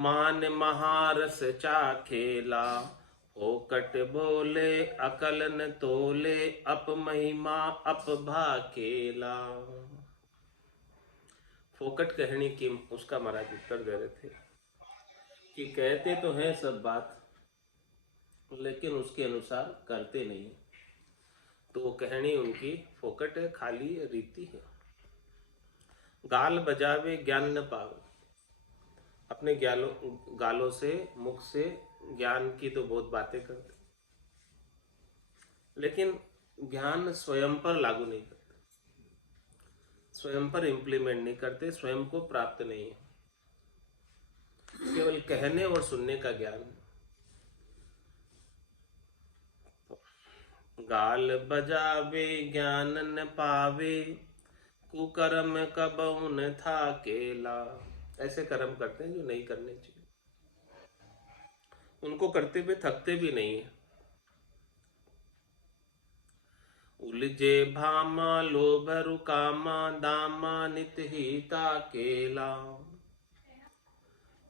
मान महारस चाखेला, फोकट बोले अकल न तोले, अप महिमा अप भाखेला। फोकट कहने की उसका महाराज उत्तर दे रहे थे कि कहते तो हैं सब बात, लेकिन उसके अनुसार करते नहीं। तो वो कहनी उनकी फोकट है, खाली रीति है। गाल बजावे ज्ञान न पावे, अपने गालों से, मुख से ज्ञान की तो बहुत बातें करते, लेकिन ज्ञान स्वयं पर लागू नहीं करते, स्वयं पर इम्प्लीमेंट नहीं करते, स्वयं को प्राप्त नहीं है, केवल कहने और सुनने का ज्ञान। गाल बजावे ज्ञान न पावे, कुकर्म कबहु न था केला। ऐसे कर्म करते हैं जो नहीं करने चाहिए, उनको करते हुए थकते भी नहीं है। उलझे भामा लोभ रुकामा, दामा नित ही ताकेला।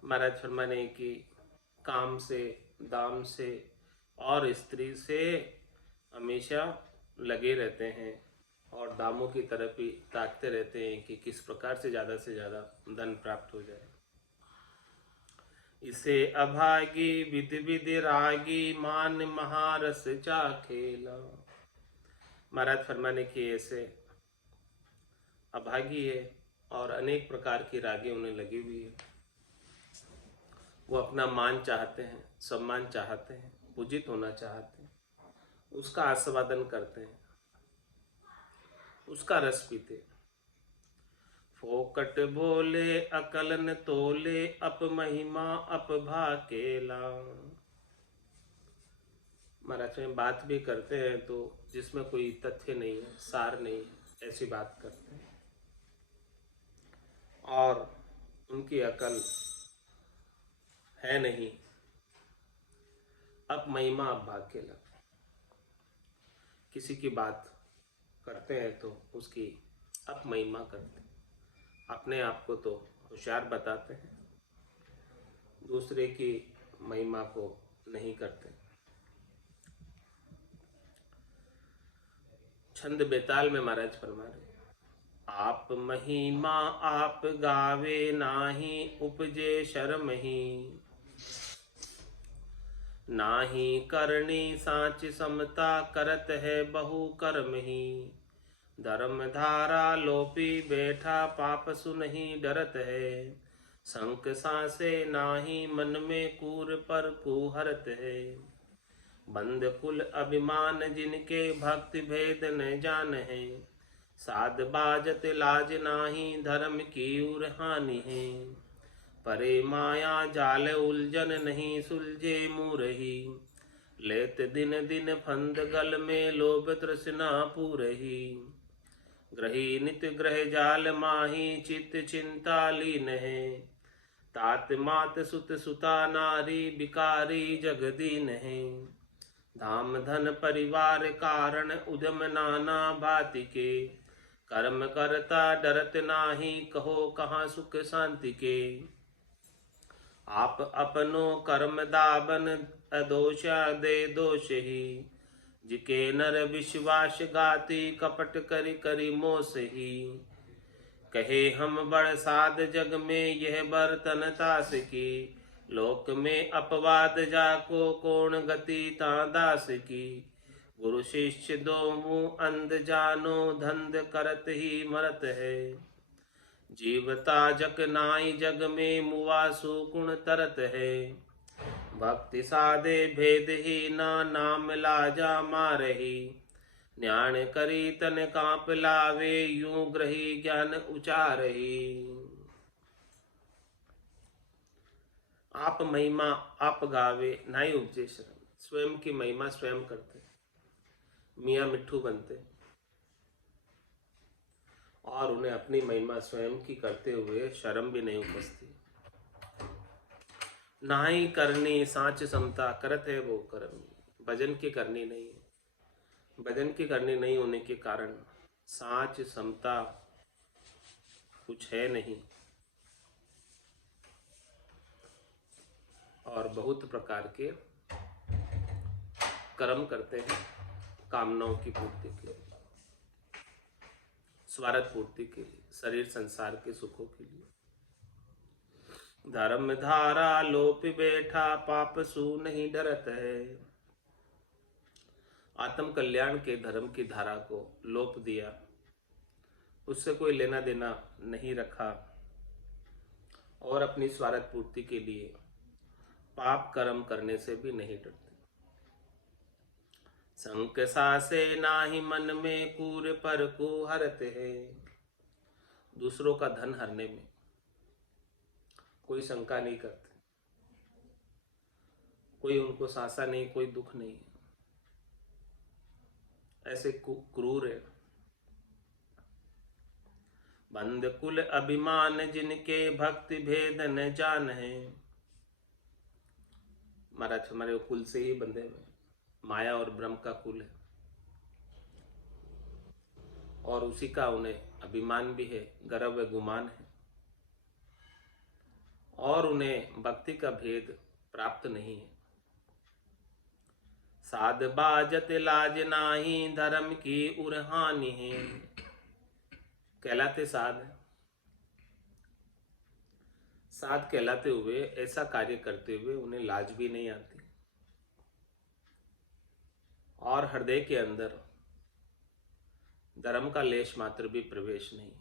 महाराज फरमाने की काम से, दाम से और स्त्री से हमेशा लगे रहते हैं और दामों की तरफ ही ताकते रहते हैं कि किस प्रकार से ज़्यादा धन प्राप्त हो जाए। इसे अभागी विधि विधि रागी, मान महारस चाखेला। महाराज फरमाने की ऐसे अभागी है और अनेक प्रकार की रागी उन्हें लगी हुई है। वो अपना मान चाहते हैं, सम्मान चाहते हैं, पूजित होना चाहते हैं, उसका आस्वादन करते हैं, उसका रस पीते। फोकट बोले अकल न तोले, अप महिमा अप भाकेला। महाराज में बात भी करते हैं तो जिसमें कोई तथ्य नहीं है, सार नहीं है, ऐसी बात करते हैं और उनकी अकल है नहीं। अप महिमा अप भाकेला, किसी की बात करते हैं तो उसकी अप महिमा करते हैं, अपने आप को तो होशियार बताते हैं, दूसरे की महिमा को नहीं करते। छंद बेताल में महाराज फरमा रहे, आप महिमा आप गावे नाही, उपजे शर्म ही। नाही करनी साच समता, करत है बहु कर्म ही। धर्म धारा लोपी बैठा, पाप सुनहि डरत है। संक सांसे नाही, मन में कूर पर कुहरत है। बंद कुल अभिमान जिनके, भक्ति भेद न जान है। साध बाजत लाज नाही, धर्म की उर हानि है। परे माया जाल उलझन नहीं, सुलझे मूरही। लेत दिन दिन फंद गल में, लोभ तृष्णा पूरही। ग्रही नित ग्रह जाल माही, चित्त चिंता लीन है। तात मात सुत सुता नारी, बिकारी जगदीन है। धाम धन परिवार कारण, उद्यम नाना भांति के। कर्म करता डरत नाही, कहो कहाँ सुख शांति के। आप अपनो कर्म दाबन, अदोषा दे दोष ही। जिके नर विश्वास गाती, कपट करि करि मोस ही। कहे हम बड़ साध जग में, यह बर्तन तास की। लोक में अपवाद जाको, कौन गति ता दास की। गुरु शिष्य दो मुँह अंध जानो, धंध करत ही मरत है। जीवता जग नाई जग में, मुआ सुकुण तरत है। भक्ति साधे भेद ही ना, नाम लाजा मारही। न्याण करी तन कांप लावे, यूं ग्रही ज्ञान उचारही। आप महिमा आप गावे नाई उपजे शर्म, स्वयं की महिमा स्वयं करते, मियाँ मिट्ठू बनते और उन्हें अपनी महिमा स्वयं की करते हुए शर्म भी नहीं उपजती। नाई करनी साच समता, करत है वो कर्म। भजन की करनी नहीं है, भजन की करनी नहीं होने के कारण साच समता कुछ है नहीं। और बहुत प्रकार के कर्म करते हैं कामनाओं की पूर्ति के लिए, स्वार्थ पूर्ति के लिए, शरीर संसार के सुखों के लिए। धर्म धारा लोप बैठा पाप सू नहीं डरत है। आत्म कल्याण के धर्म की धारा को लोप दिया, उससे कोई लेना देना नहीं रखा और अपनी स्वार्थ पूर्ति के लिए पाप कर्म करने से भी नहीं डरते। संक सासे नाही मन में कूर पर को हरते है। दूसरों का धन हरने में कोई शंका नहीं करते, कोई उनको सासा नहीं, कोई दुख नहीं, ऐसे क्रूर है। बंद कुल अभिमान जिनके भक्ति भेद न जान है। महाराज हमारे कुल से ही बंधे हुए, माया और ब्रह्म का कुल है और उसी का उन्हें अभिमान भी है, गर्व गुमान है और उन्हें भक्ति का भेद प्राप्त नहीं है। साध बाजत लाज नाही धर्म की उरहानी है। कहलाते साध, साध कहलाते हुए ऐसा कार्य करते हुए उन्हें लाज भी नहीं आती और हृदय के अंदर धर्म का लेश मात्र भी प्रवेश नहीं।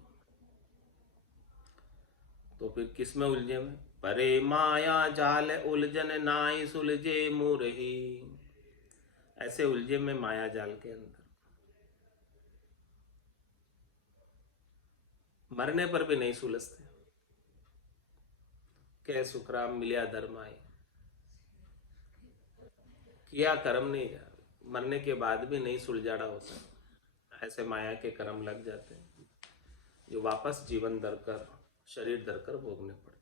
तो फिर किस में उलझे में? परे माया जाल उलझन नाई सुलझे मुरही। ऐसे उलझे में माया जाल के अंदर मरने पर भी नहीं सुलझते। कह सुखराम मिलिया धर्म आए, किया कर्म नहीं जा, मरने के बाद भी नहीं सुलझाड़ा होता। ऐसे माया के कर्म लग जाते हैं जो वापस जीवन धरकर, शरीर धरकर भोगने पड़ते।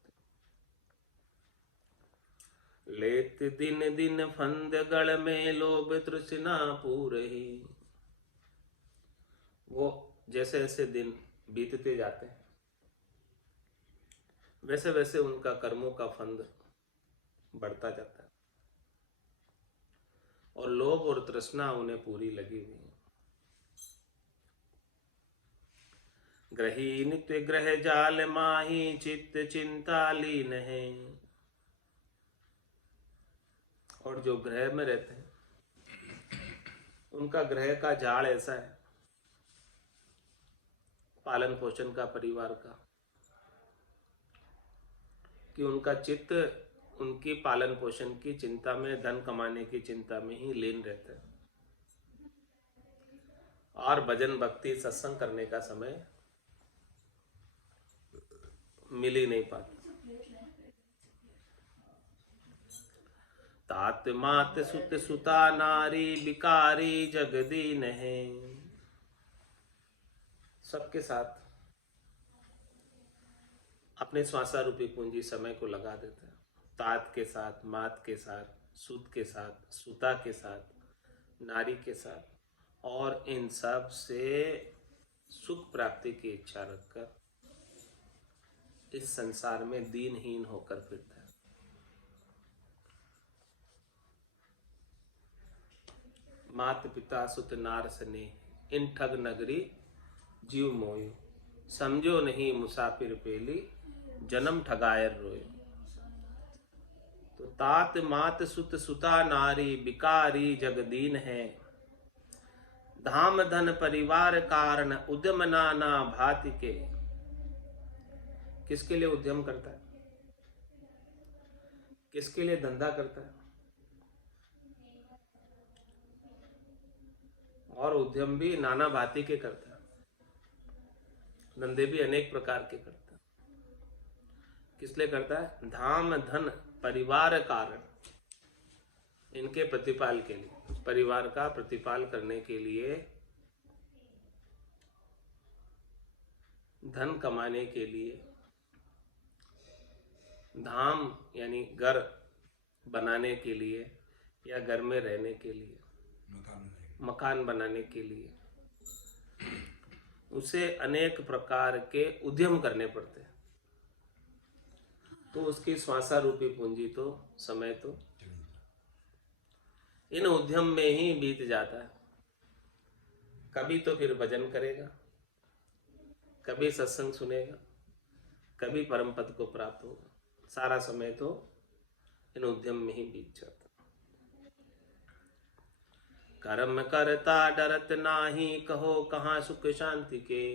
लेत दिन दिन फंद गढ़ में लोभ तृष्णा पूरही। वो जैसे जैसे दिन बीतते जाते हैं वैसे वैसे उनका कर्मों का फंद बढ़ता जाता है और लोभ और तृष्णा उन्हें पूरी लगी हुई है। ग्रही नित्य ग्रह जाल माही चित्त चिंता लीन है। और जो ग्रह में रहते हैं उनका ग्रह का जाल ऐसा है, पालन पोषण का, परिवार का, कि उनका चित्त उनकी पालन पोषण की चिंता में, धन कमाने की चिंता में ही लीन रहता है और भजन भक्ति सत्संग करने का समय मिल ही नहीं पाता। तात मात सुत सुता नारी बिकारी जगदीन है। सबके साथ अपने श्वासा रूपी पूंजी समय को लगा देता है। तात के साथ, मात के साथ, सुत के साथ, सुता के साथ, नारी के साथ, और इन सब से सुख प्राप्ति की इच्छा रखकर इस संसार में दीनहीन होकर फिरता है। मात पिता सुत नार स्नेह इन ठग नगरी जीव मोयो। समझो नहीं मुसाफिर पेली जन्म ठगायर रोयो। तो तात मात सुत सुता नारी बिकारी जगदीन है। धाम धन परिवार कारण उद्यम नाना भांति के। किसके लिए उद्यम करता है? किसके लिए धंधा करता है? और उद्यम भी नाना भांति के करता है, धंधे भी अनेक प्रकार के करता है। किस लिए करता है? धाम धन परिवार कारण, इनके प्रतिपाल के लिए, परिवार का प्रतिपाल करने के लिए, धन कमाने के लिए, धाम यानी घर बनाने के लिए या घर में रहने के लिए, मकान बनाने के लिए उसे अनेक प्रकार के उद्यम करने पड़ते हैं। तो उसकी श्वासा रूपी पूंजी तो समय तो इन उद्यम में ही बीत जाता है। कभी तो फिर भजन करेगा, कभी सत्संग सुनेगा, कभी परम पद को प्राप्त होगा, सारा समय तो इन उद्यम में ही बीत जाता। कर्म करता डरत नाही, कहो कहाँ सुख शांति के।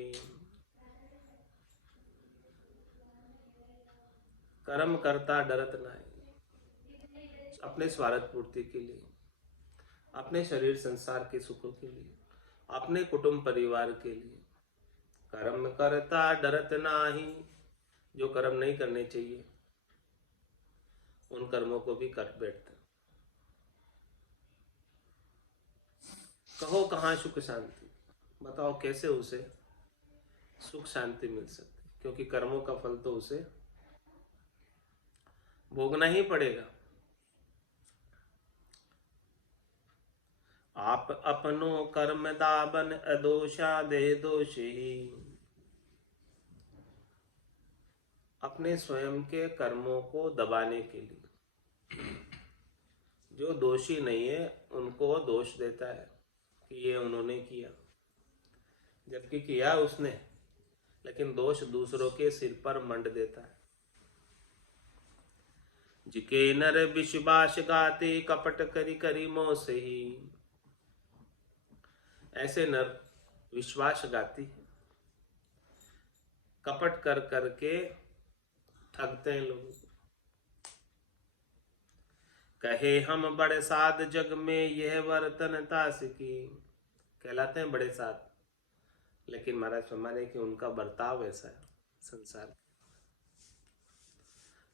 कर्म करता डरत नाही, अपने स्वार्थ पूर्ति के लिए, अपने शरीर संसार के सुखों के लिए, अपने कुटुंब परिवार के लिए। कर्म करता डरत नाही, जो कर्म नहीं करने चाहिए उन कर्मों को भी कर बैठता। कहो कहाँ सुख शांति, बताओ कैसे उसे सुख शांति मिल सकती, क्योंकि कर्मों का फल तो उसे भोगना ही पड़ेगा। आप अपनो कर्म दाबन, अदोषा दे दोष ही। अपने स्वयं के कर्मों को दबाने के लिए जो दोषी नहीं है उनको दोष देता है कि ये उन्होंने किया, जबकि किया उसने, लेकिन दोष दूसरों के सिर पर मंड देता है। जिके नर विश्वास गाते, कपट करी करी मोह से ही। ऐसे नर विश्वास गाती है, कपट कर करके ठगते हैं लोगों को। कहे हम बड़े साध जग में, यह वर्तन तास की। कहलाते हैं बड़े साध, लेकिन महाराज फरमाने कि उनका बर्ताव ऐसा है संसार।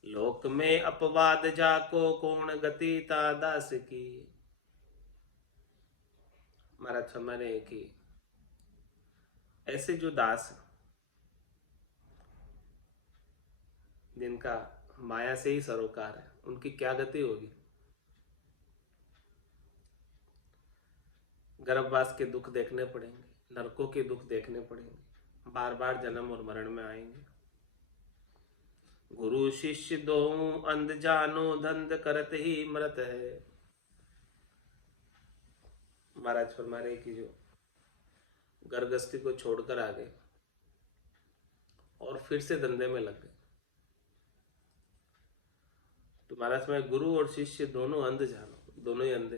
लोक में अपवाद जाको, कौन गति ता दास की। महाराज फरमाने कि ऐसे जो दास जिनका माया से ही सरोकार है, उनकी क्या गति होगी। गर्भवास के दुख देखने पड़ेंगे, नरकों के दुख देखने पड़ेंगे, बार बार जन्म और मरण में आएंगे। गुरु शिष्य दो अंध जानो, धंध करत ही मरत है। महाराज फरमा रहे कि जो गर्भस्थी को छोड़कर आ गए और फिर से धंधे में लग गए, तो महाराज फरमाए गुरु और शिष्य दोनों अंध जानो, दोनों ही अंधे।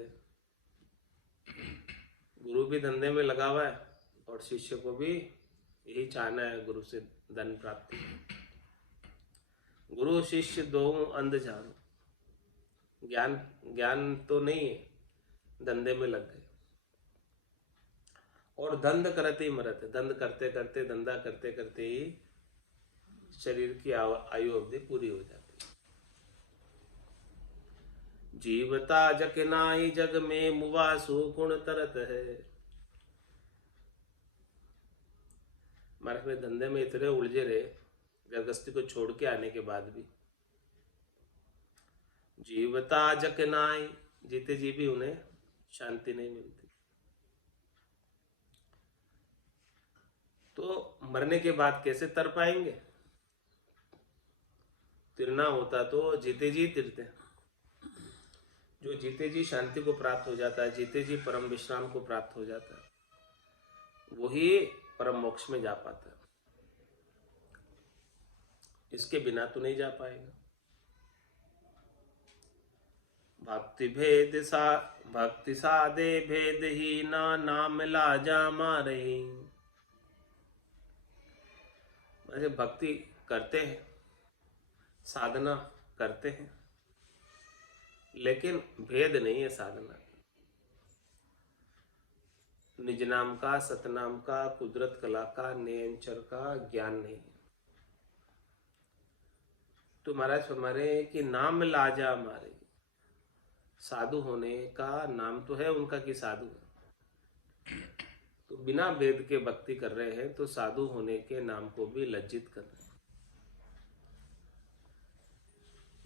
गुरु भी धंधे में लगा हुआ है और शिष्य को भी यही चाहना है गुरु से धन प्राप्ति। गुरु शिष्य दो अंध जानो, ज्ञान तो नहीं है, धंधे में लग गए। और धंध करते ही मरते, धंध करते करते, धंधा करते करते ही शरीर की आयु अवधि पूरी हो जाती है। जीवता जग नाई, जग में मुवा सुकुण तरत है। महाराज में धंधे में इतने उलझे रहे, गर्भस्थी को छोड़ के आने के बाद भी। जीवता जग नाई, जीते जी भी उन्हें शांति नहीं मिलती। तो मरने के बाद कैसे तर पाएंगे। तिरना होता तो जीते जी तिरते। जो जीते जी शांति को प्राप्त हो जाता है, जीते जी परम विश्राम को प्राप्त हो जाता है, वही परम मोक्ष में जा पाता है। इसके बिना तो नहीं जा पाएगा। भक्ति साधे भेद ही ना, नाम लाजा मारही। ऐसे भक्ति करते हैं, साधना करते हैं, लेकिन भेद नहीं है साधना। निज नाम का, सतनाम का, कुदरत कला का, नियमचर का ज्ञान नहीं है। तो महाराज फरमा रहे हैं कि नाम लाजा मारे। साधु होने का नाम तो है उनका कि साधु है, तो बिना भेद के भक्ति कर रहे हैं, तो साधु होने के नाम को भी लज्जित कर रहे हैं।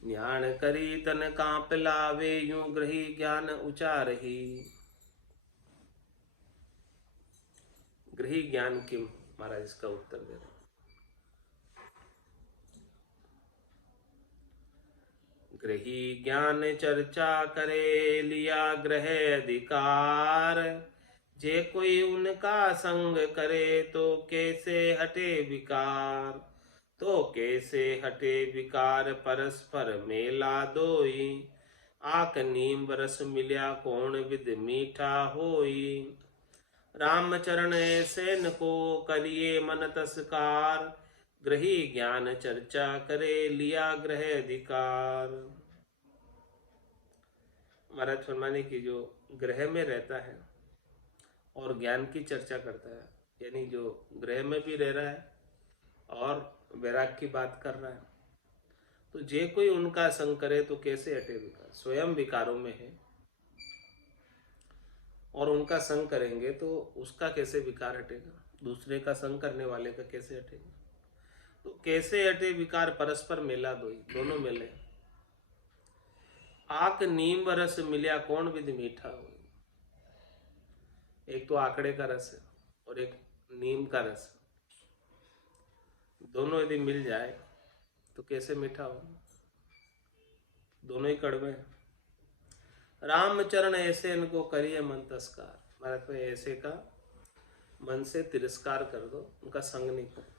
ध्यान करी तन कांप लावे, यूं ग्रही ज्ञान उचारही। ग्रही ज्ञान किम, महाराज इसका उत्तर दे रहे। ग्रही ज्ञान चर्चा करे लिया ग्रह अधिकार। जे कोई उनका संग करे तो कैसे हटे विकार। तो कैसे हटे विकार परस्पर मेला दोई। आक नीम रस मिल्या कौन विद मीठा होई। रामचरण ऐसे न को करिए मन तस्कार। ग्रही ज्ञान चर्चा करे लिया ग्रह अधिकार। महाराज फरमाने की जो ग्रह में रहता है और ज्ञान की चर्चा करता है, यानी जो ग्रह में भी रह रहा है और वैराग की बात कर रहा है, तो जे कोई उनका संग करे तो कैसे हटे विकार। स्वयं विकारों में है और उनका संग करेंगे तो उसका कैसे विकार हटेगा, दूसरे का संग करने वाले का कैसे हटेगा। तो कैसे हटे विकार परस्पर मेला दोई, दोनों मिले। आक नीम रस मिलिया कौन विद मीठा हो। एक तो आकड़े का रस है और एक नीम का रस, दोनों यदि मिल जाए तो कैसे मीठा हो, दोनों ही कड़वे हैं। रामचरण ऐसे इनको करिए मन तस्कार। भारत में ऐसे का मन से तिरस्कार कर दो, उनका संग नहीं करो,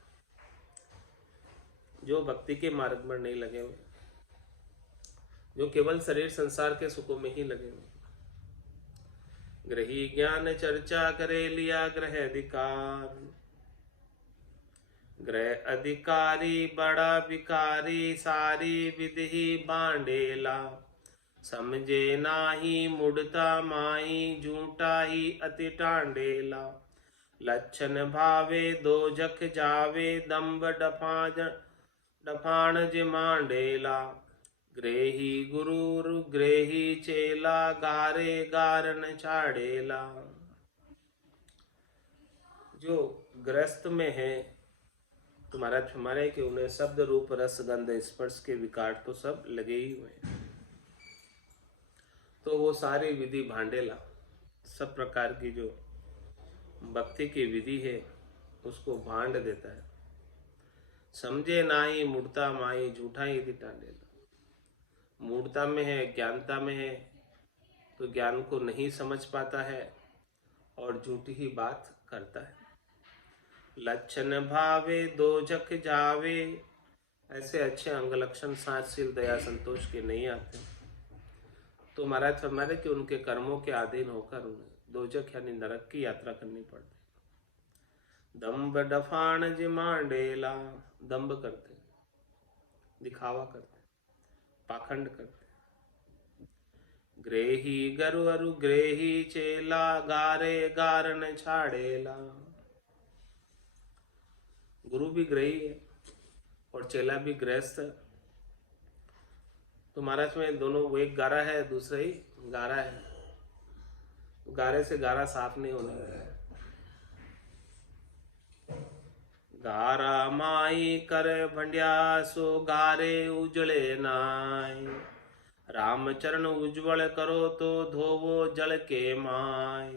जो भक्ति के मार्ग में नहीं लगे हुए, जो केवल शरीर संसार के सुखों में ही लगे हुए। ग्रही ज्ञान चर्चा करे लिया ग्रह अधिकार। ग्रह अधिकारी बड़ा विकारी सारी विधि बांडेला। समझे नाही मुड़ता माही झूठा ही अति टांडेला। लक्षण भावे दो जख जावे दम्ब डफाण जिमांडेला। ग्रेही गुरु ग्रेही चेला गारे गारन छाड़ेला। जो ग्रस्त में है तो महाराज हमारे कि उन्हें शब्द रूप रस गंध स्पर्श के विकार तो सब लगे ही हुए, तो वो सारी विधि भांडेला, सब प्रकार की जो भक्ति की विधि है उसको भांड देता है। समझे नाही मूर्ता माई झूठा ही टांडेला। मूर्ता में है, ज्ञानता में है तो ज्ञान को नहीं समझ पाता है और झूठी ही बात करता है। लक्षण भावे दो जख जावे, ऐसे अच्छे अंग लक्षण साधशील दया संतोष के नहीं आते, तो महाराज फरमाते कि उनके कर्मों के अधीन होकर उन्हें दोजख यानी नरक की यात्रा करनी पड़ती। दम्ब डफाण जिमांडेला, दम्ब करते, दिखावा करते, पाखंड करते। ग्रेही गरु अरु ग्रेही चेला गारे गारन छाड़ेला। गुरु भी ग्रही है और चेला भी गृहस्थ है, तो महाराज में दोनों, वो एक गारा है दूसरा ही गारा है, गारे से गारा साफ नहीं होने वाला है। गारा माई कर भंडिया सो गारे उजले नाय। रामचरण उज्जवल करो तो धोवो जल के माय।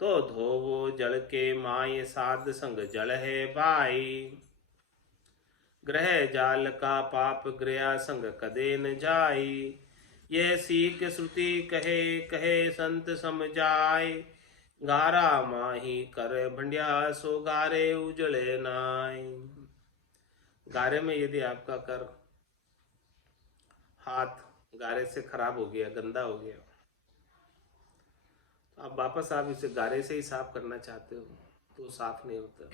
तो धोवो जल के माय साध संग जल है भाई। ग्रह जाल का पाप गृया संग कदे न जाई। यह सीख श्रुति कहे कहे संत समझाए। गारा माही कर भंडिया सो गारे उजले नाय। गारे में यदि आपका कर हाथ गारे से खराब हो गया, गंदा हो गया, तो आप वापस आप इसे गारे से ही साफ करना चाहते हो तो साफ नहीं होता।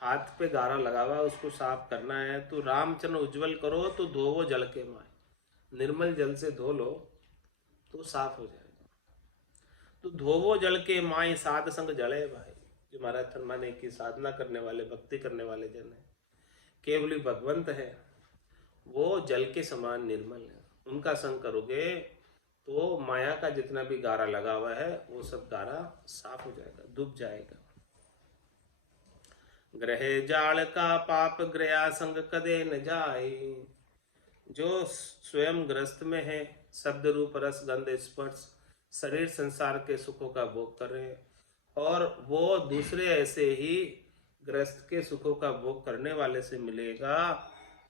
हाथ पे गारा लगा हुआ उसको साफ करना है तो रामचरण उज्जवल करो तो धोवो जल के माय, निर्मल जल से धो लो तो साफ हो जाएगा। तो धोवो जल के माय साध संग जले भाई। जो महाराज फरमाने की साधना करने वाले, भक्ति करने वाले जन है, केवली भगवंत है, वो जल के समान निर्मल है। उनका संग करोगे तो माया का जितना भी गारा लगा हुआ है वो सब गारा साफ हो जाएगा, डूब जाएगा। ग्रह जाल का पाप ग्रया संग कदे न जाए। जो स्वयं ग्रस्त में है, शब्द रूप रस गंध स्पर्श शरीर संसार के सुखों का भोग कर रहे और वो दूसरे ऐसे ही ग्रस्त के सुखों का भोग करने वाले से मिलेगा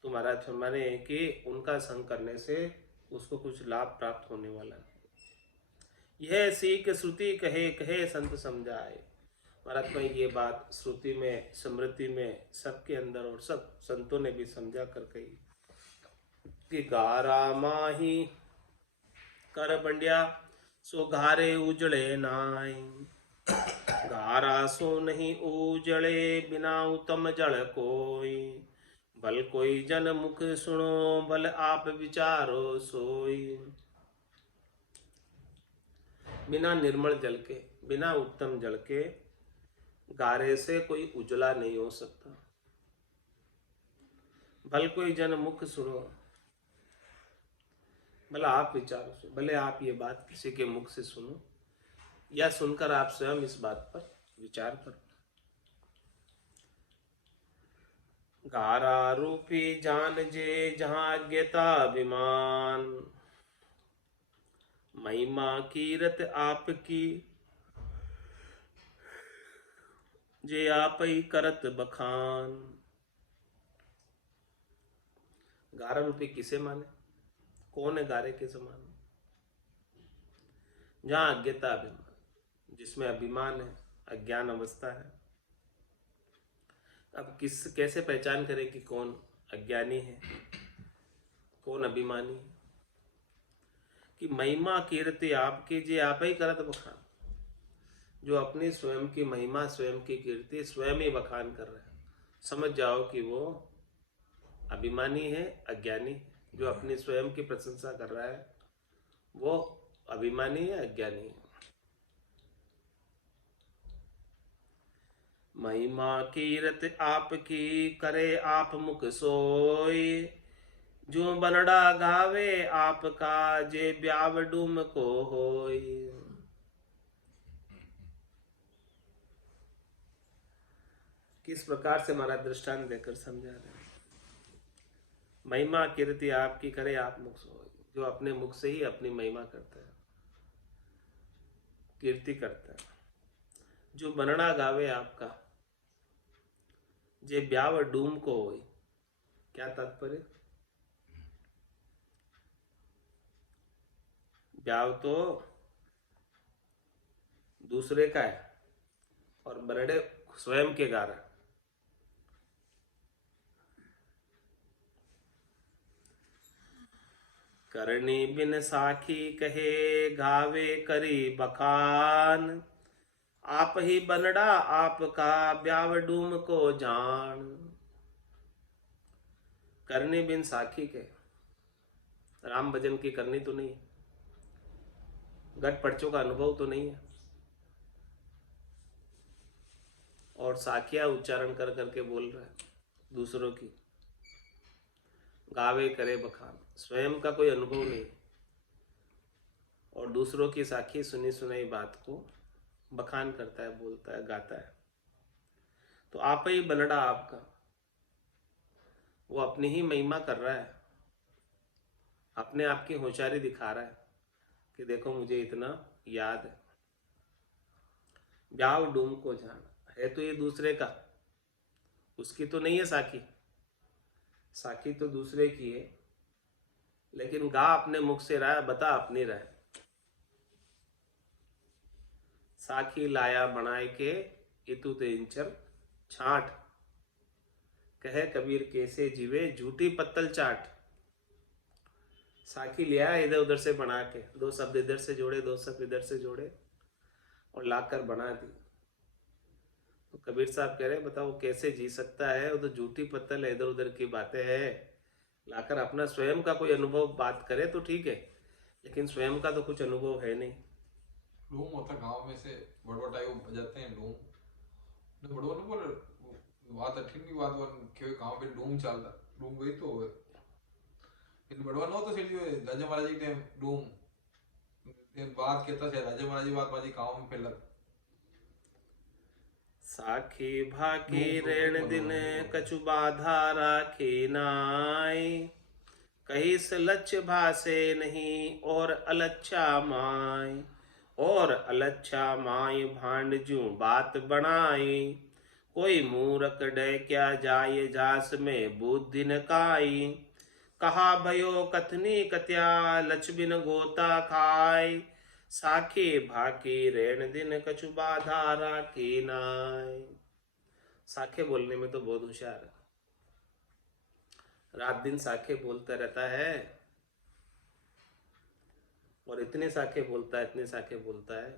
तो महाराज माने कि उनका संग करने से उसको कुछ लाभ प्राप्त होने वाला है। यह सीख श्रुति कहे कहे संत समझाए। महाराज भाई ये बात श्रुति में स्मृति में सबके अंदर और सब संतों ने भी समझा कर कही कि गारा माही कर बंडिया सो घारे उजड़े नाय, घारा सो नहीं उजड़े बिना उत्तम जड़ कोई, भल कोई जन मुख सुनो भल आप विचारो सोई। बिना निर्मल जल के, बिना उत्तम जल के गारे से कोई उजला नहीं हो सकता। भल कोई जन मुख सुनो, भला आप विचारो सुनो, भले आप ये बात किसी के मुख से सुनो या सुनकर आप स्वयं इस बात पर विचार करो। गारा रूपी जान जे जहां अज्ञता अभिमान, महिमा कीरत आपकी जे आप ही करत बखान। गारा रूपी किसे माने? कौन है गारे के समान? जहां अज्ञता अभिमान, जिसमें अभिमान है, अज्ञान अवस्था है। अब कैसे पहचान करें कि कौन अज्ञानी है, कौन अभिमानी है? कि महिमा कीर्ति आपकी जे आप ही करत बखान, जो अपनी स्वयं की महिमा स्वयं की कीर्ति स्वयं ही बखान कर रहे हैं, समझ जाओ कि वो अभिमानी है, अज्ञानी है। जो अपनी स्वयं की प्रशंसा कर रहा है वो अभिमानी है, अज्ञानी है। महिमा कीरत आपकी करे आप मुख सोई, जो बनड़ा गावे आपका जे ब्याव डूम को होई। किस प्रकार से हमारा दृष्टांत देकर समझा रहे हैं। महिमा कीर्ति आपकी करे आप मुख सोई, जो अपने मुख से ही अपनी महिमा करता है, कीर्ति करता है। जो बनड़ा गावे आपका जे ब्याव डूम को होई। क्या तात्पर्य? ब्याव तो दूसरे का है और बनड़े स्वयं के गा रहा। करनी बिन साखी कहे गावे करी बखान, आप ही बनड़ा आपका ब्याव डूम को जान। करनी बिन साखी के, राम भजन की करनी तो नहीं, गट पर्चों का अनुभव तो नहीं है, और साखिया उच्चारण कर करके बोल रहा है दूसरों की। गावे करे बखान, स्वयं का कोई अनुभव नहीं और दूसरों की साखी सुनी सुनाई बात को बखान करता है, बोलता है, गाता है। तो आप ही बनड़ा आपका, वो अपनी ही महिमा कर रहा है, अपने आप की होशियारी दिखा रहा है कि देखो मुझे इतना याद है। ब्याव डूम को जान है तो ये दूसरे का, उसकी तो नहीं है साखी, साखी तो दूसरे की है, लेकिन गा अपने मुख से रहा है, बता अपनी रहा है। साखी लाया बनाए के इतु ते इंचर छाट, कहे कबीर कैसे जीवे झूठी पत्तल चाट। साखी लिया इधर उधर से बना के, दो शब्द इधर से जोड़े, दो शब्द इधर से जोड़े और लाकर बना दी। तो कबीर साहब कह रहे बताओ कैसे जी सकता है, वो तो झूठी पत्तल है, इधर उधर की बातें हैं। लाकर अपना स्वयं का कोई अनुभव बात करे तो ठीक है, लेकिन स्वयं का तो कुछ अनुभव है नहीं। डूम होता गांव में से बड़बड़ाई बजाते हैं डूम, बड़बड़ नहीं बोल बात अच्छी नहीं बात वन क्यों गांव पे डूम चलता, डूम वही तो है इन बड़वा नो तो सीधी राजा महाराज जी ने डूम इन बात कहता है, राजा महाराज जी बात बाजी गांव में फैला। साखी भाकी रेण दिन कछु बाधा राखी नाई, कहीं से लक्ष्य भासे नहीं और अलच्छा माय, और अलच्छा माय भांड जू बात बनाई। कोई मूरख डे क्या जाय जास में बुद्धि न काई। कहा भयो कथनी कत्या लक्ष्मिन गोता खाय। साखी भाकी रेण दिन कछु बाधा राखी नाय। साखे बोलने में तो बहुत होशियार है, रात दिन साखे बोलता रहता है और इतने साखे बोलता है, इतने साखे बोलता है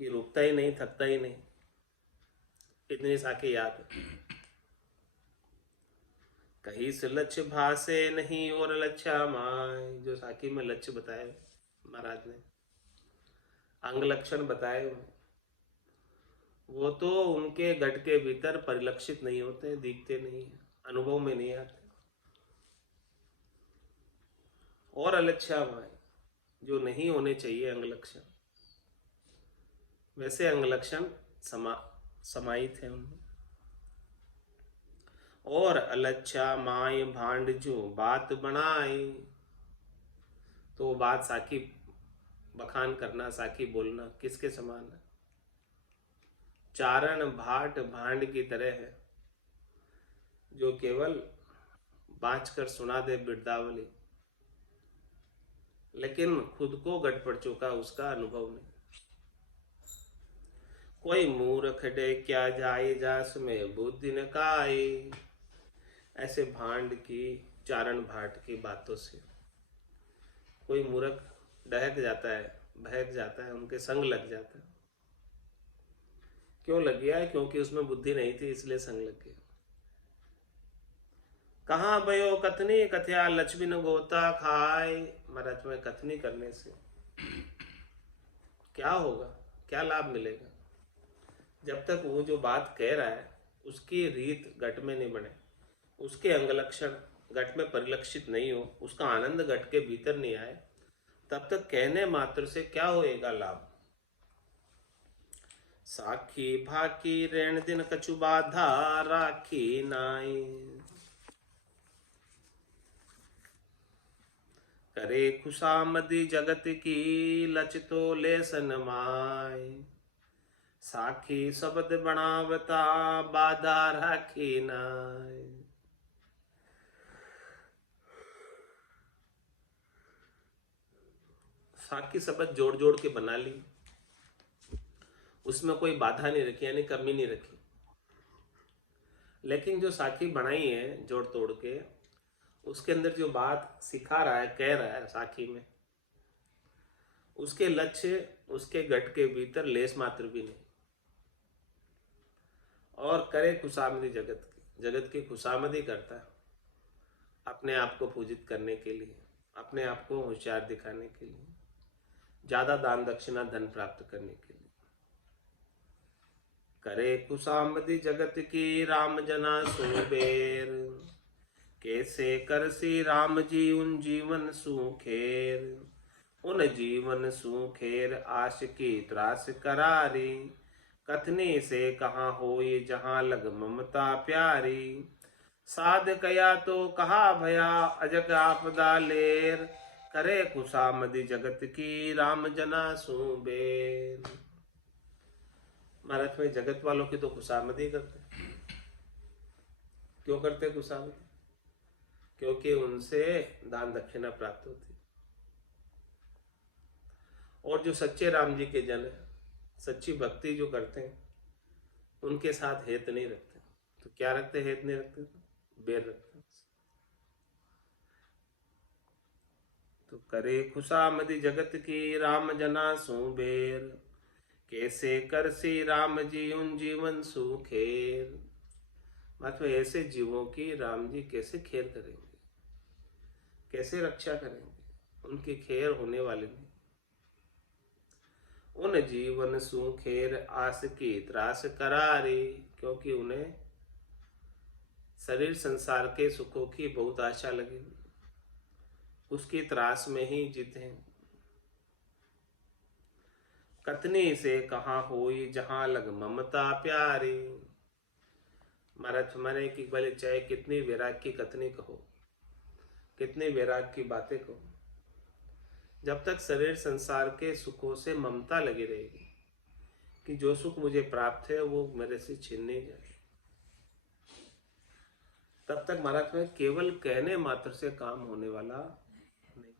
कि रुकता ही नहीं, थकता ही नहीं, इतने साखे याद है। कहीं से लक्ष्य भासे नहीं और लक्ष्य माय। जो साखी में लक्ष्य बताए महाराज ने, अंग लक्षण बताए, वो तो उनके घट के भीतर परिलक्षित नहीं होते, दिखते नहीं, अनुभव में नहीं आते। और अलक्षामाय जो नहीं होने चाहिए अंग लक्षण, वैसे अंग लक्षण समाहित है उनमें। और अलच्छा माय भांड जो बात बनाए, तो बात साखी बखान करना, साखी बोलना किसके समान है? चारण भाट भांड की तरह है, जो केवल बाँच कर सुना दे बिरदावली, लेकिन खुद को गट पड़ चुका, उसका अनुभव नहीं। कोई मूर्ख डे क्या जाए जास में बुद्धि न काई। ऐसे भांड की, चारण भाट की बातों से कोई मूर्ख डहक जाता है, बहक जाता है, उनके संग लग जाता है। क्यों लग गया है? क्योंकि उसमें बुद्धि नहीं थी, इसलिए संग लग गया। कहाँ भयो कथनी कथया लक्ष्मी न गोता खाए। महाराज में कथनी करने से क्या होगा, क्या लाभ मिलेगा? जब तक वो जो बात कह रहा है उसकी रीत घट में नहीं बने, उसके अंग लक्षण घट में परिलक्षित नहीं हो, उसका आनंद घट के भीतर नहीं आए, तब तक कहने मात्र से क्या होएगा लाभ? साखी भाकी रेण दिन कछु बाधा राखी नाई। करे खुशामदी जगत की लच तो लेसन माय। साखी शब्द बनावता बाधा राखी नाय। साखी शब्द जोड़ जोड़ के बना ली, उसमें कोई बाधा नहीं रखी, यानी कमी नहीं रखी। लेकिन जो साखी बनाई है जोड़ तोड़ के, उसके अंदर जो बात सिखा रहा है, कह रहा है साखी में, उसके लक्ष्य, उसके घट के भीतर लेस मात्र भी नहीं। और करे खुशामदी जगत की, जगत की खुशामदी करता है अपने आप को पूजित करने के लिए, अपने आप को होशियार दिखाने के लिए, ज्यादा दान दक्षिणा धन प्राप्त करने के लिए। करे खुशामदी जगत की राम जना सुबेर। कैसे करसी राम जी उन जीवन सुखेर। उन जीवन सुखेर आश की त्रास करारी। कथनी से कहाँ होई जहाँ लग ममता प्यारी। साध कया तो कहा भया अजग आपदा लेर। करे खुशामदी जगत की राम जना सुबेर। महाराज में जगत वालों की तो खुशामदी करते। क्यों करते खुशामदी? क्योंकि उनसे दान दक्षिणा प्राप्त होती। और जो सच्चे राम जी के जन है, सच्ची भक्ति जो करते हैं, उनके साथ हेत नहीं रखते। तो क्या रखते? हेत नहीं रखते, बैर रखते। तो करे खुशामदी जगत की राम जना सुबेर। कैसे करसी राम जी उन जीवन सुखेर। मतलब ऐसे जीवों की राम जी कैसे खेर करेंगे, कैसे रक्षा करेंगे? उनकी खेर होने वाली नहीं। उन जीवन सुखेर आस की त्रास करारी। क्योंकि उन्हें शरीर संसार के सुखों की बहुत आशा लगी, उसकी त्रास में ही जीते। कथनी से कहाँ होई जहां लग ममता प्यारी। महाराज माने कि भले चाहे कितनी वैराग की कथनी कहो, कितनी वैराग की बातें कहो, जब तक शरीर संसार के सुखों से ममता लगी रहेगी, कि जो सुख मुझे प्राप्त है वो मेरे से छीन नहीं जाए। तब तक महाराज में केवल कहने मात्र से काम होने वाला नहीं।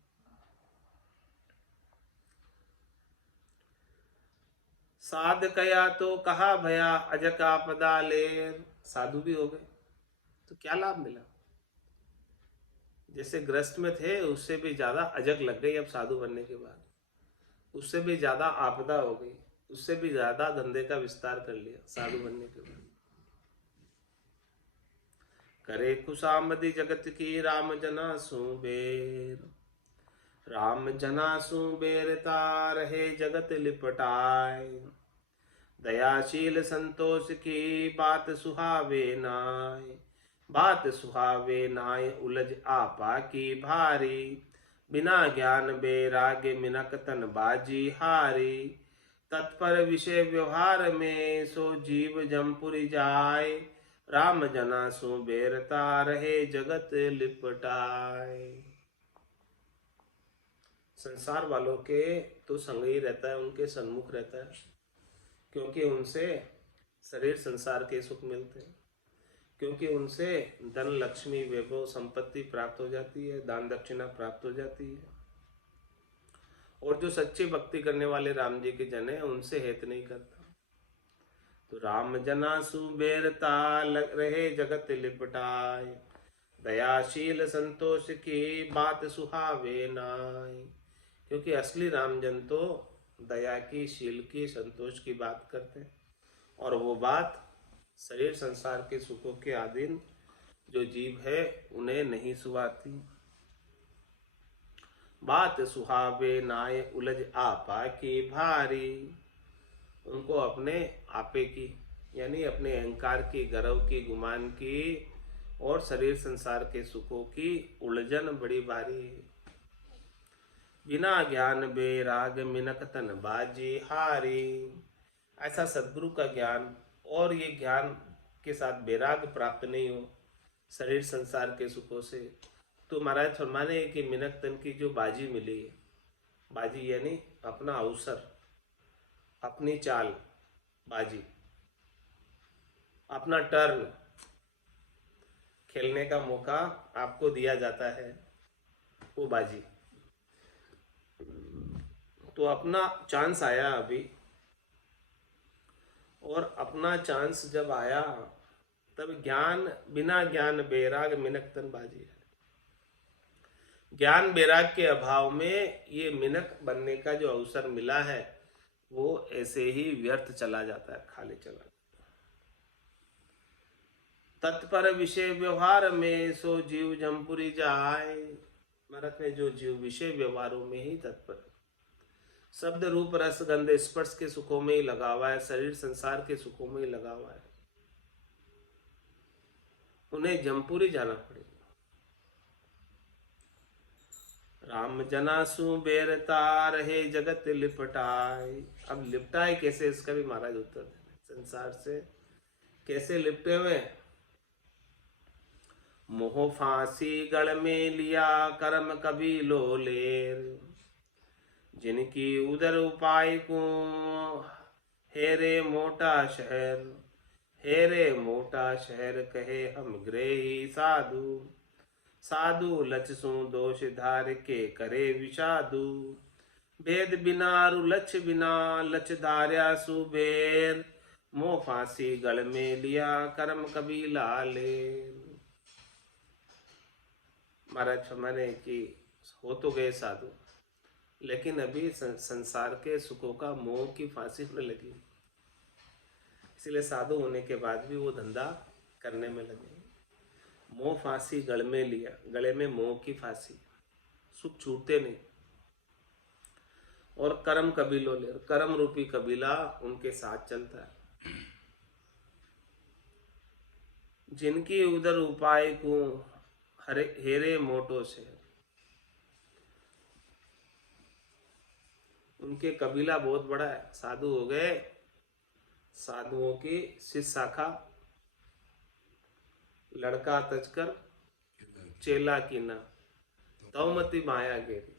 साध कया तो कहा भया अजक आपदा लेर, साधु भी हो गए तो क्या लाभ मिला? जैसे ग्रस्त में थे उससे भी ज्यादा अजक लग गई अब साधु बनने के बाद, उससे भी ज्यादा आपदा हो गई, उससे भी ज्यादा धंधे का विस्तार कर लिया साधु बनने के बाद। करे खुशामदी जगत की राम जना सुबेर, राम जना सुबेर रहे जगत लिपटाए, दयाशील संतोष की बात सुहावे नाय, बात सुहावे नाय उलझ आपा की भारी, बिना ज्ञान बैराग्य मिनक तन बाजी हारी, तत्पर विषय व्यवहार में सो जीव जमपुरी जाए, राम जना सो बेरता रहे जगत लिपटाए। संसार वालों के तो संग ही रहता है, उनके सन्मुख रहता है, क्योंकि उनसे शरीर संसार के सुख मिलते हैं, क्योंकि उनसे धन लक्ष्मी वैभव संपत्ति प्राप्त हो जाती है, दान दक्षिणा प्राप्त हो जाती है। और जो सच्ची भक्ति करने वाले राम जी के जन है उनसे हेत नहीं करता। तो राम जना सुबेरता लग रहे जगत लिपटाए, दयाशील संतोष की बात सुहावे नाय, क्योंकि असली रामजन तो दया की, शील की, संतोष की बात करते हैं, और वो बात शरीर संसार के सुखों के अधीन जो जीव है उन्हें नहीं सुहाती। बात सुहावे नाय उलझ आपा की भारी, उनको अपने आपे की यानी अपने अहंकार की, गर्व की, गुमान की और शरीर संसार के सुखों की उलझन बड़ी भारी है। बिना ज्ञान बेराग मिनक तन बाजी हारी, ऐसा सदगुरु का ज्ञान और ये ज्ञान के साथ बैराग प्राप्त नहीं हो शरीर संसार के सुखों से, तो महाराज फरमाने कि मिनक तन की जो बाजी मिली है, बाजी यानी अपना अवसर, अपनी चाल, बाजी, अपना टर्न, खेलने का मौका आपको दिया जाता है, वो बाजी। तो अपना चांस आया अभी, और अपना चांस जब आया तब ज्ञान, बिना ज्ञान बैराग मिनक तन बाजी। ज्ञान बैराग के अभाव में ये मिनक बनने का जो अवसर मिला है वो ऐसे ही व्यर्थ चला जाता है, खाली चला जाता है। तत्पर विषय व्यवहार में सो जीव जमपुरी जाए, भारत में जो जीव विषय व्यवहारों में ही तत्पर, शब्द रूप रस गंध स्पर्श के सुखों में ही लगा हुआ है, शरीर संसार के सुखों में ही लगा हुआ है, उन्हें जमपुरी जाना पड़ेगा। राम जना सुबेरता रहे जगत लिपटाए, अब लिपटाए कैसे, इसका भी महाराज उत्तर देना। संसार से कैसे लिपटे हुए? मोह फांसी गढ़ में लिया कर्म कभी लो लेर, जिनकी उदर उपाय को हेरे मोटा शहर, हेरे मोटा शहर कहे हम गृही साधु, साधु लचसु दोष धार के करे विषादु, भेद बिना लच बिना लच धार्या सुबेर, मोह फांसी गढ़ में लिया कर्म कभी लाले। महाराज फरमाने कि हो तो गए साधु, लेकिन अभी संसार के सुखों का मोह की फांसी में लगी, इसलिए साधु होने के बाद भी वो धंधा करने में लगे। मोह फांसी गले में लिया, गले में मोह की फांसी, सुख छूटते नहीं, और कर्म कबीलों ले, कर्म रूपी कबीला उनके साथ चलता है। जिनकी उधर उपाय को हेरे मोटो से, उनके कबीला बहुत बड़ा है, साधु हो गए, साधुओं की शिष्य शाखा, लड़का तजकर चेला कीना, तौमती माया गेरी।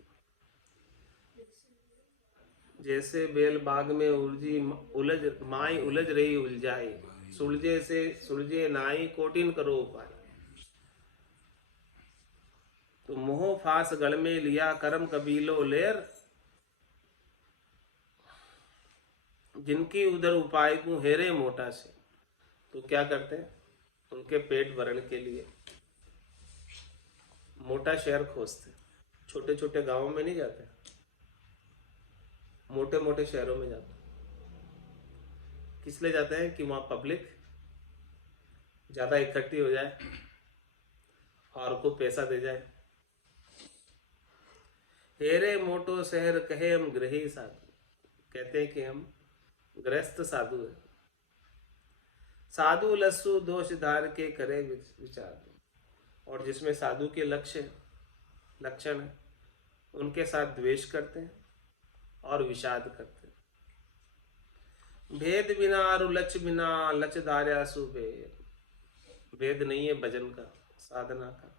जैसे बेल बाग में उलझी उलझ माई उलझ रही उलझाई, सुलझे से सुलझे नाई, कोटिन करो उपाय। तो मोह फास गढ़ में लिया, करम कबीलो लेर, जिनकी उधर उपाय को हेरे मोटा से। तो क्या करते हैं, उनके पेट भरण के लिए मोटा शहर खोजते, छोटे छोटे गांवों में नहीं जाते, मोटे मोटे शहरों में जाते। किस लिए जाते हैं कि वहां पब्लिक ज्यादा इकट्ठी हो जाए और को पैसा दे जाए। हेरे मोटो शहर कहे हम गृही साधु, कहते हैं कि हम गृहस्थ साधु है। साधु लस्सु दोष धार के करे विचार, और जिसमें साधु के लक्षण है, उनके साथ द्वेष करते हैं और विषाद करते हैं। भेद बिना रुलच बिना लच धार्या सुबेर, भेद नहीं है भजन का, साधना का,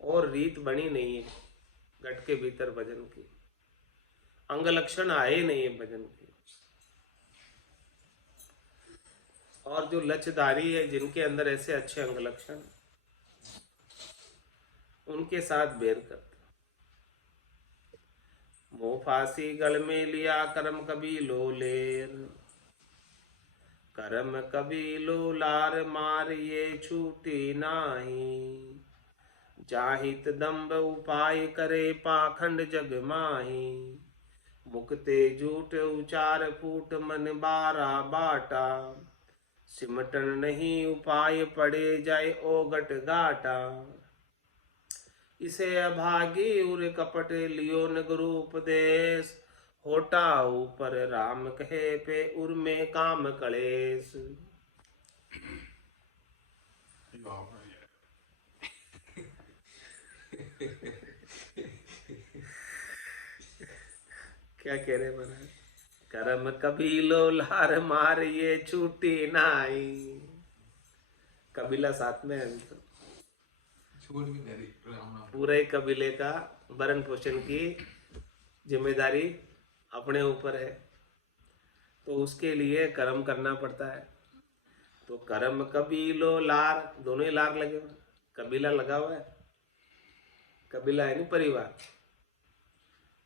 और रीत बनी नहीं है घट के भीतर भजन की, अंग लक्षण आए नहीं है भजन की। और जो लचधारी है, जिनके अंदर ऐसे अच्छे अंग लक्षण, उनके साथ बैर करते। मोह फांसी गल में लिया, करम कभी लो लेर, करम कभी लो लार, मार ये छूटी नाही। जाहित दम्भ उपाय करे, पाखंड जग माही। मुक्ते झूठ उचार, फूट मन बारा बाटा। सिमटन नहीं उपाय, पड़े जाए ओगट गाटा। इसे अभागी उर कपट, लियो न गुरु उपदेश। होटा ऊपर राम कहे, पे उर में काम कलेश। क्या कह रहे महाराज, करम कबीलो लार, मार ये छूटी नाई। कबीला साथ में है तो छूट भी नहीं रही, राम नाम। पूरे कबीले का भरण पोषण की जिम्मेदारी अपने ऊपर है, तो उसके लिए कर्म करना पड़ता है। तो कर्म कबीलो लार, दोनों ही लार लगे हुए, कबीला लगा हुआ है, कबीला है नहीं परिवार,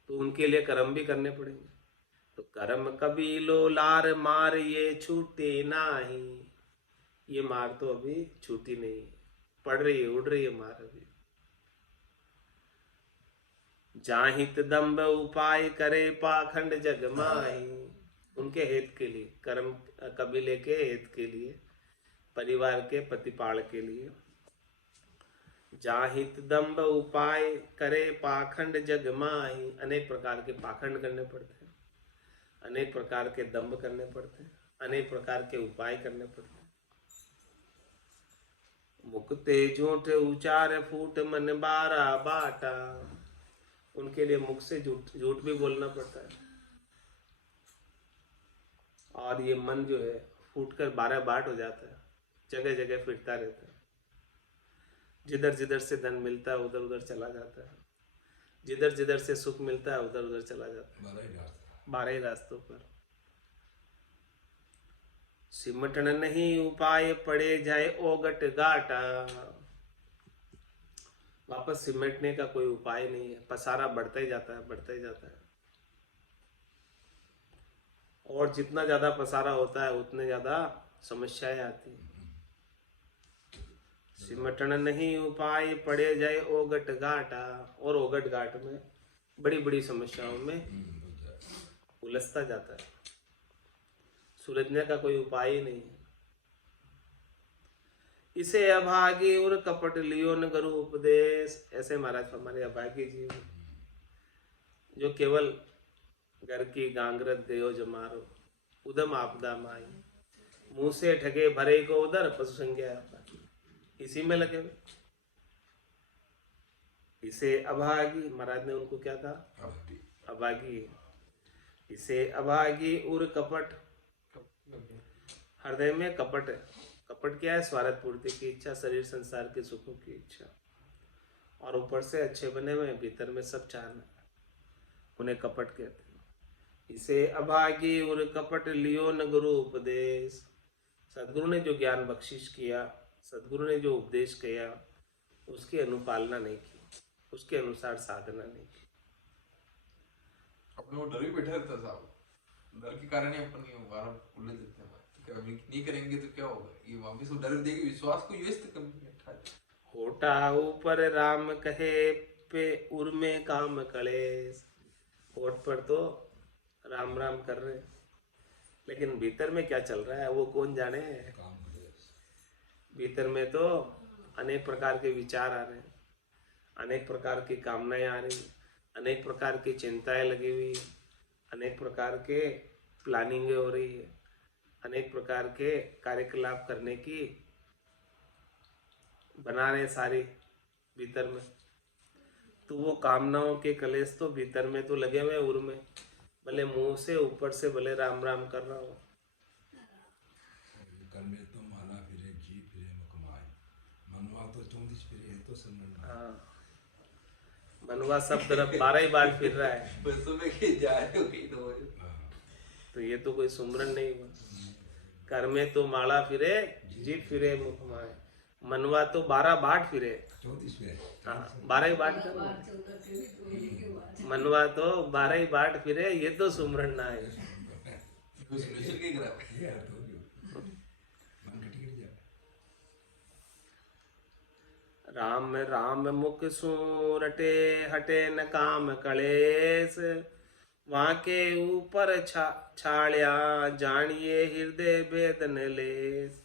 तो उनके लिए कर्म भी करने पड़ेंगे। तो कर्म कबीलो लार, मार ये छूटे नाही। ये मार तो अभी छूटी नहीं, पड़ रही है, उड़ रही है मार अभी। जाहित दम्भ उपाय करे, पाखंड जग माही। उनके हित के लिए, कर्म कबीले के हित के लिए, परिवार के प्रतिपाल के लिए। जाहित दम्भ उपाय करे, पाखंड जग माही। अनेक प्रकार के पाखंड करने पड़ते हैं, अनेक प्रकार के दम्भ करने पड़ते हैं, अनेक प्रकार के उपाय करने पड़ते हैं। मुक्ते झूठ उचार, फूट मन बारा बाटा। उनके लिए मुख से झूठ भी बोलना पड़ता है, और ये मन जो है फूटकर 12 बाट हो जाता है, जगह जगह फिरता रहता है। जिधर जिधर से धन मिलता है उधर उधर चला जाता है, जिधर जिधर से सुख मिलता है उधर उधर चला जाता है, 12 रास्तों पर। सिमटन नहीं उपाय, पड़े जाए ओगट गाटा। वापस सिमटने का कोई उपाय नहीं है, पसारा बढ़ता ही जाता है, बढ़ता ही जाता है। और जितना ज्यादा पसारा होता है उतने ज्यादा समस्याएं आती हैं। सिमटन नहीं उपाय, पड़े जाए ओगट गाटा। और ओगट घाट में बड़ी बड़ी समस्याओं में उलझता जाता है, सुलझने का कोई उपाय ही नहीं है। इसे अभागी उर कपट, लियो न गुरु उपदेश। ऐसे महाराज हमारे अभागी जीव, जो केवल घर की गांगरत गयो जमारो, उदम आपदा माई। मुंह से ठगे भरे को उधर, पशु संज्ञा इसी में लगे हुए। इसे अभागी, महाराज ने उनको क्या कहा, अभागी। इसे अभागी उर कपट, हृदय में कपट है। कपट क्या है, स्वार्थ पूर्ति की इच्छा, शरीर संसार के सुखों की इच्छा, और ऊपर से अच्छे बने हुए, भीतर में सब चाहना, उन्हें कपट कहते हैं। इसे अभागी उर कपट लियो न गुरु उपदेश। सदगुरु ने जो ज्ञान बख्शिश किया, सदगुरु ने जो उपदेश किया, उसकी अनुपालना नहीं की, उसके अनुसार साधना नहीं की। अपने वो डर ही बैठा रहता साहब, डर के कारण ही अपन ये बार उलझ जाते हैं कि अभी नहीं करेंगे तो क्या होगा, ये वापस वो डर देगी, विश्वास को व्यस्त कर बैठा है। होटा ऊपर राम कहे पे उर में काम कलेश। होठ पर तो राम राम कर रहे, लेकिन भीतर में क्या चल रहा है वो कौन जाने। भीतर में तो अनेक प्रकार के विचार आ रहे हैं, अनेक प्रकार की कामनाएं आ रही, अनेक प्रकार की चिंताएं लगी हुई, अनेक प्रकार के प्लानिंगें हो रही है, अनेक प्रकार के कार्यकलाप करने की बना रहे सारी भीतर में। तो वो कामनाओं के कलेश तो भीतर में तो लगे हुए उर में, भले मुंह से ऊपर से भले राम राम कर रहा हो। कर में तो माला फिरे जी फिरे मुकमाय, मनवा तो 34 फिरे है तो समझ। हाँ, मनवा सब तरफ 12 ही बार फिर रहा है, बस में के जा रहे हो कहीं तो ये तो कोई सुमरन नहीं हुआ। कर में तो माला फिरे जीप फिरे मुखमाय, मनवा तो 12 बाट फिरे। 34 फिरे, हाँ, 12 ही बाट कर, मनवा तो 12 ही बाट फिरे, ये तो सुमरन ना है। के करा ये तो मन कटी जा। राम राम मुख सूरटे हटे न काम कलेश, वहाँ के ऊपर छाड़िया जानिए हृदय वेदन लेस।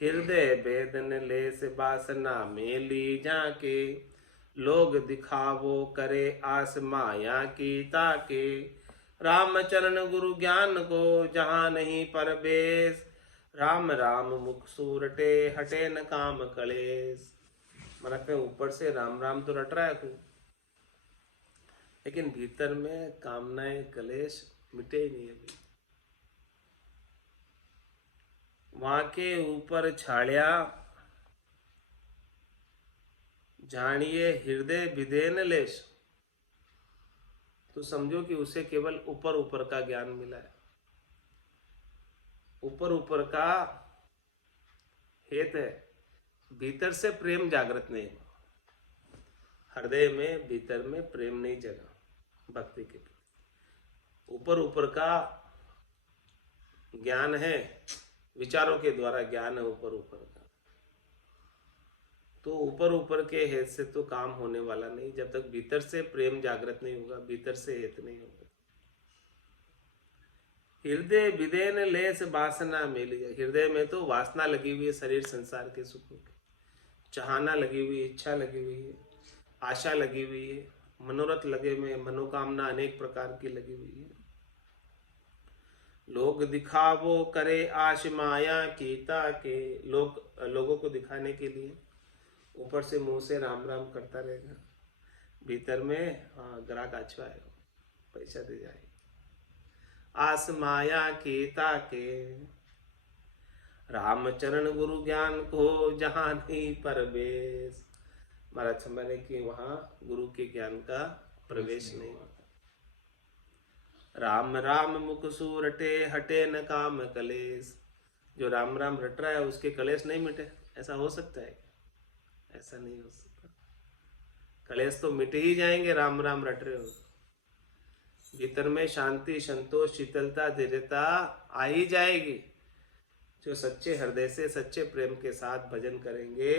हृदय वेदन लेस वासना मेली जाके, लोग दिखावो करे आस माया की ताके। राम चरण गुरु ज्ञान को जहाँ नहीं परवेश, राम राम मुख सूरटे हटे न काम कलेश। मन में ऊपर से राम राम तो रट रहा है खूब, लेकिन भीतर में कामनाएं कलेश मिटे ही नहीं अभी। वहां के ऊपर छाड़िया जानिए हृदय विदेन लेश, तो समझो कि उसे केवल ऊपर ऊपर का ज्ञान मिला है, ऊपर ऊपर का हेत है, भीतर से प्रेम जागृत नहीं हुआ। हृदय में भीतर में प्रेम नहीं जगा भक्ति के प्रति। ऊपर ऊपर का ज्ञान है, विचारों के द्वारा ज्ञान है ऊपर ऊपर का, तो ऊपर ऊपर के हेत से तो काम होने वाला नहीं जब तक भीतर से प्रेम जागृत नहीं होगा, भीतर से हेत नहीं होगा। हृदय विदेन लेस वासना मेली, हृदय में तो वासना लगी हुई है, शरीर संसार के सुखों की चाहना लगी हुई, इच्छा लगी हुई है, आशा लगी हुई है, मनोरथ लगे हुए, मनोकामना अनेक प्रकार की लगी हुई है। लोग दिखावो करे आश माया की ताके, लोगों को दिखाने के लिए ऊपर से मुंह से राम राम करता रहेगा, भीतर में हाँ ग्राहक अच्छा आएगा, पैसा दे जाएगा। आस माया की ताके, रामचरण गुरु ज्ञान को जहाँ नहीं प्रवेश। महाराज समझने की वहां गुरु के ज्ञान का प्रवेश नहीं होता। राम राम मुख सूरटे हटे न काम कलेश, जो राम राम रट रहा है उसके कलेश नहीं मिटे, ऐसा हो सकता है? ऐसा नहीं हो सकता। कलेश तो मिट ही जाएंगे राम राम रट रहे हो। भीतर में शांति, संतोष, शीतलता, धैर्यता आ ही जाएगी। जो सच्चे हृदय से सच्चे प्रेम के साथ भजन करेंगे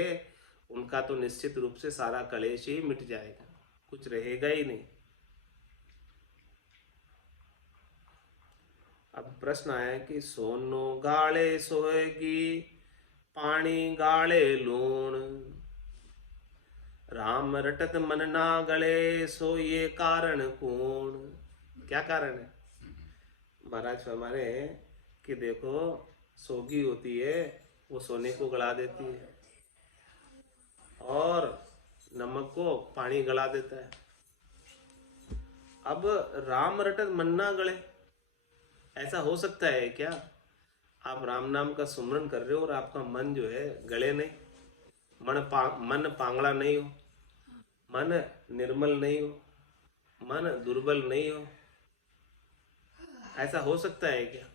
उनका तो निश्चित रूप से सारा कलेश ही मिट जाएगा, कुछ रहेगा ही नहीं। अब प्रश्न आया कि सोनो गाले सोएगी पानी गाले लूण, राम रटत मन ना गले सो ये कारण कौन। क्या कारण है? महाराज हमारे कि देखो सोगी होती है वो सोने को गला देती है और नमक को पानी गला देता है। अब राम रटत मन ना गले, ऐसा हो सकता है क्या? आप राम नाम का सुमरन कर रहे हो और आपका मन जो है गले नहीं, मन पांगड़ा नहीं हो, मन निर्मल नहीं हो, मन दुर्बल नहीं हो, ऐसा हो सकता है क्या?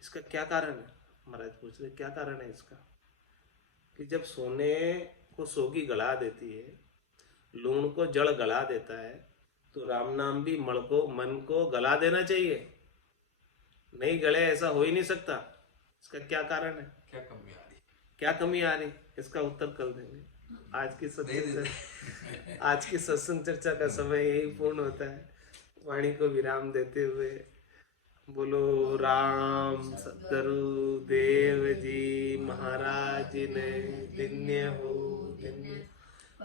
इसका क्या कारण है? महाराज पूछ रहे क्या कारण है इसका, कि जब सोने को सोगी गला देती है, लूण को जड़ गला देता है, तो राम नाम भी मन को गला देना चाहिए, नहीं गले ऐसा हो ही नहीं सकता। इसका क्या कारण है? क्या कमी आ रही? क्या कमी आ रही, इसका उत्तर कल देंगे। आज की सत्संग चर्चा का समय यही पूर्ण होता है। वाणी को विराम देते हुए बोलो राम सद्गुरु देव जी महाराज ने धन्य हो धन्य।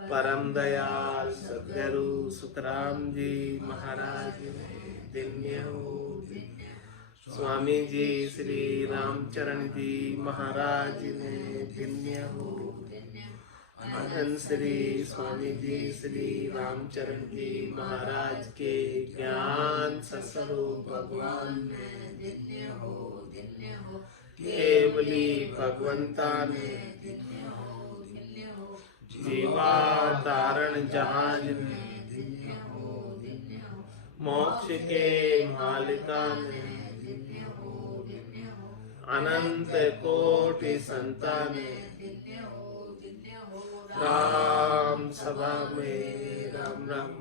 परम दयाल सद्गुरु सुखराम जी महाराज ने धन्य हो धन्य। स्वामी जी श्री रामचरण जी महाराज ने धन्य हो धन्य। अनंत श्री स्वामी जी श्री रामचरण जी महाराज के ज्ञान सस्वरूप भगवान ने धन्य हो धन्य हो। केवली भगवंता ने धन्य हो धन्य हो। जीवा तारण जहाज में धन्य हो धन्य हो। मोक्ष के मालिका ने धन्य हो धन्य हो। अनंत कोटि संतान ने धन्य हो धन्य हो। राम सभा में राम राम